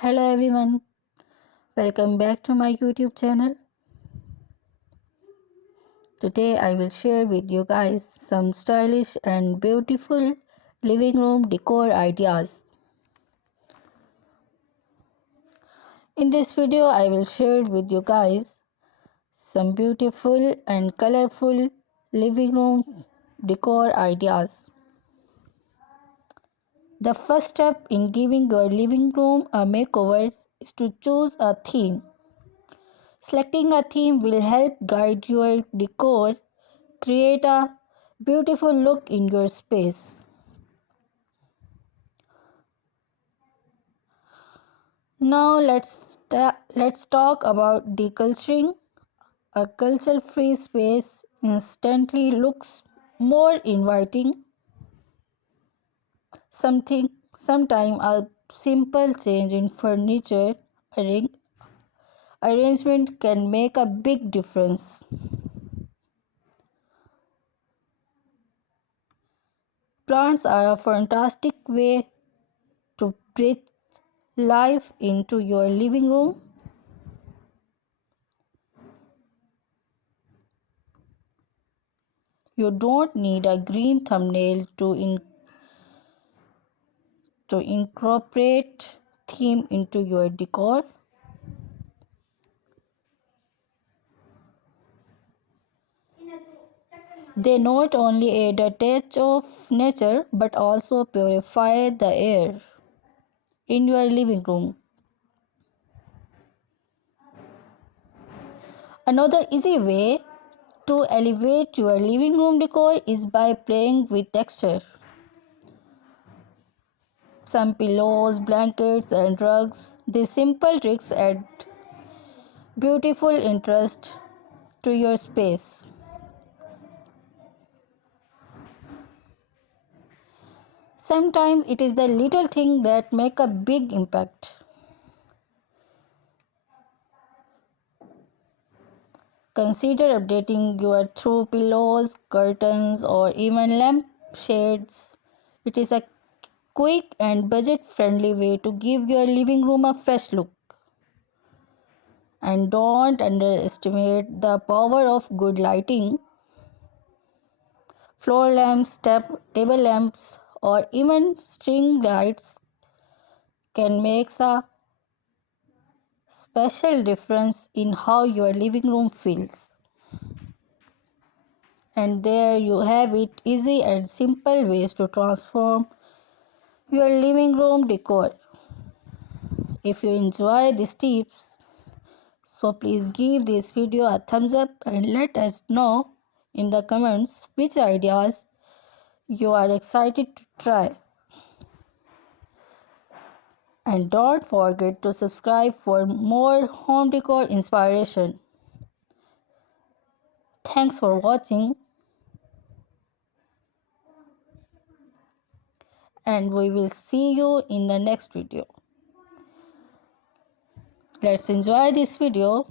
Hello everyone, welcome back to my YouTube channel. Today I will share with you guys some stylish and beautiful living room decor ideas. In this video I will share with you guys some beautiful and colorful living room decor ideas. The first step in giving your living room a makeover is to choose a theme. Selecting a theme will help guide your decor, create a beautiful look in your space. Now let's talk about decluttering. A culture-free space instantly looks more inviting. Sometimes a simple change in furniture arrangement can make a big difference. Plants are a fantastic way to breathe life into your living room. You don't need a green thumbnail to incorporate theme into your decor. They not only add a touch of nature but also purify the air in your living room. Another easy way to elevate your living room decor is by playing with texture. Some pillows, blankets, and rugs. These simple tricks add beautiful interest to your space. Sometimes it is the little things that make a big impact. Consider updating your throw pillows, curtains, or even lamp shades. It is a quick and budget-friendly way to give your living room a fresh look. And don't underestimate the power of good lighting. Floor lamps, table lamps, or even string lights can make a special difference in how your living room feels. And there you have it, easy and simple ways to transform your living room decor. If you enjoy these tips, so please give this video a thumbs up and let us know in the comments which ideas you are excited to try. And don't forget to subscribe for more home decor inspiration. Thanks for watching, and we will see you in the next video. Let's enjoy this video.